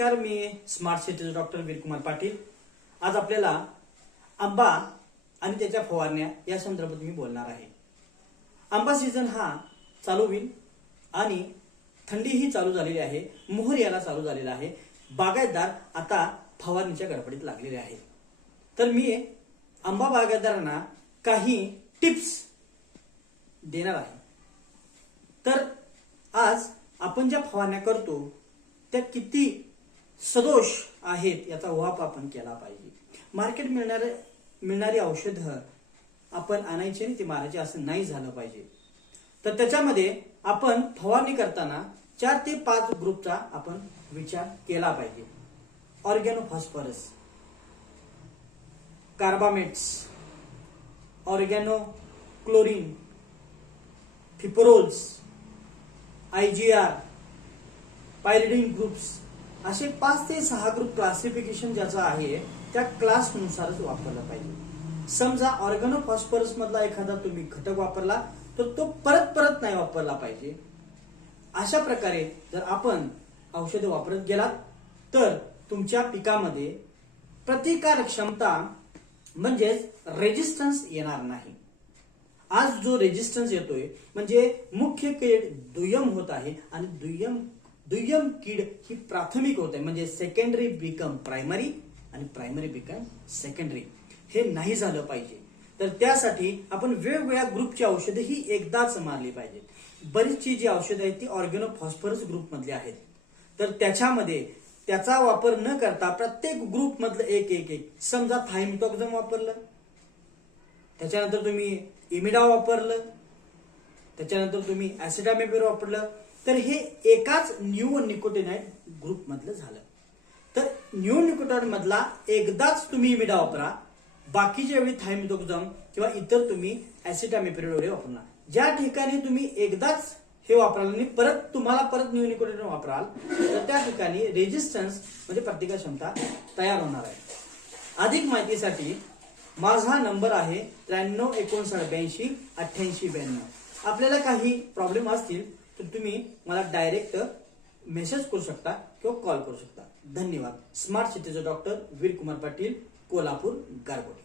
नमस्कार, मी smart सिटीचा doctor Veerkumar Patil. आज आपल्याला आंबा आणि त्याच्या फवारण्या या संदर्भात मी बोलणार आहे। आंबा सीझन हा चालू होईल आणि थंडीही चालू झालेली आहे, मोहर यायला चालू झालेला आहे। बागायतदार आता फवारणीच्या गडबडीत लागलेले आहेत। तर मी आंबा बागायतदारांना काही टिप्स देणार आहे। तर आज आपण ज्या फवारण्या करतो त्या किती सदोष आहेत याचा उहाप आपण केला पाहिजे। मार्केट मिळणारी औषधं आपण आणायची आणि ती मारायची असं नाही झालं पाहिजे। तर त्याच्यामध्ये आपण फवारणी करताना 4 ते 5 ग्रुपचा आपण विचार केला पाहिजे। Organophosphorus, carbamates, organochlorine, fiproles, IGR, pyridine groups असे 5 ते 6 ग्रुप क्लासिफिकेशन ज्याचा आहे त्या क्लास नुसारच वापरला पाहिजे। समजा ऑर्गॅनो फॉस्फरस मधला एखादा तुम्ही घटक वापरला तर तो परत नाही वापरला पाहिजे। अशा प्रकारे जर आपण औषधे वापरत गेलात तर तुमच्या पिकामध्ये प्रतिकार क्षमता म्हणजेच रेजिस्टन्स येणार नाही। आज जो रेजिस्टन्स येतोय म्हणजे मुख्य कीड दुय्यम होत आहे आणि दुय्यम कीड ही प्राथमिक होत आहे, म्हणजे सेकंडरी बिकम प्रायमरी आणि प्रायमरी बिकम सेकंडरी। हे नाही झालं पाहिजे। तर त्यासाठी आपण वेगवेगळ्या ग्रुपची औषधे ही एकदाच मारली पाहिजेत। बरीचशी जी औषधं आहेत ती ऑर्गॅनो फॉस्फरस ग्रुप मधली आहेत। तर त्याच्यामध्ये त्याचा वापर न करता प्रत्येक ग्रुप मधलं एक समजा थायमिथॉक्झम वापरलं, त्याच्यानंतर तुम्ही इमिडा वापरलं, त्याच्यानंतर तुम्ही ऍसिटामिपिर वापरलं, तर हे एकाच निओनिकोटिनाइड ग्रुप मधलं झालं। तर निओनिकोटिनाइड मधला एकदाच तुम्ही इमिडा वापरा, बाकीच्या वेळी थायमिथॉक्झम किंवा इतर तुम्ही ऍसिटामिपिर वगैरे वापरणार। ज्या ठिकाणी तुम्ही एकदाच हे वापराल आणि तुम्हाला निओनिकोटिनाइड वापराल तर त्या ठिकाणी रेजिस्टन्स म्हणजे प्रतिकार क्षमता तयार होणार आहे। अधिक माहितीसाठी माझा नंबर आहे 9359828892। आपल्याला काही प्रॉब्लेम असतील तर तुम्ही मला डायरेक्ट मेसेज करू शकता किंवा कॉल करू शकता। धन्यवाद। स्मार्ट सिटीचा डॉक्टर वीरकुमार पाटील, कोल्हापूर, गारगोटी।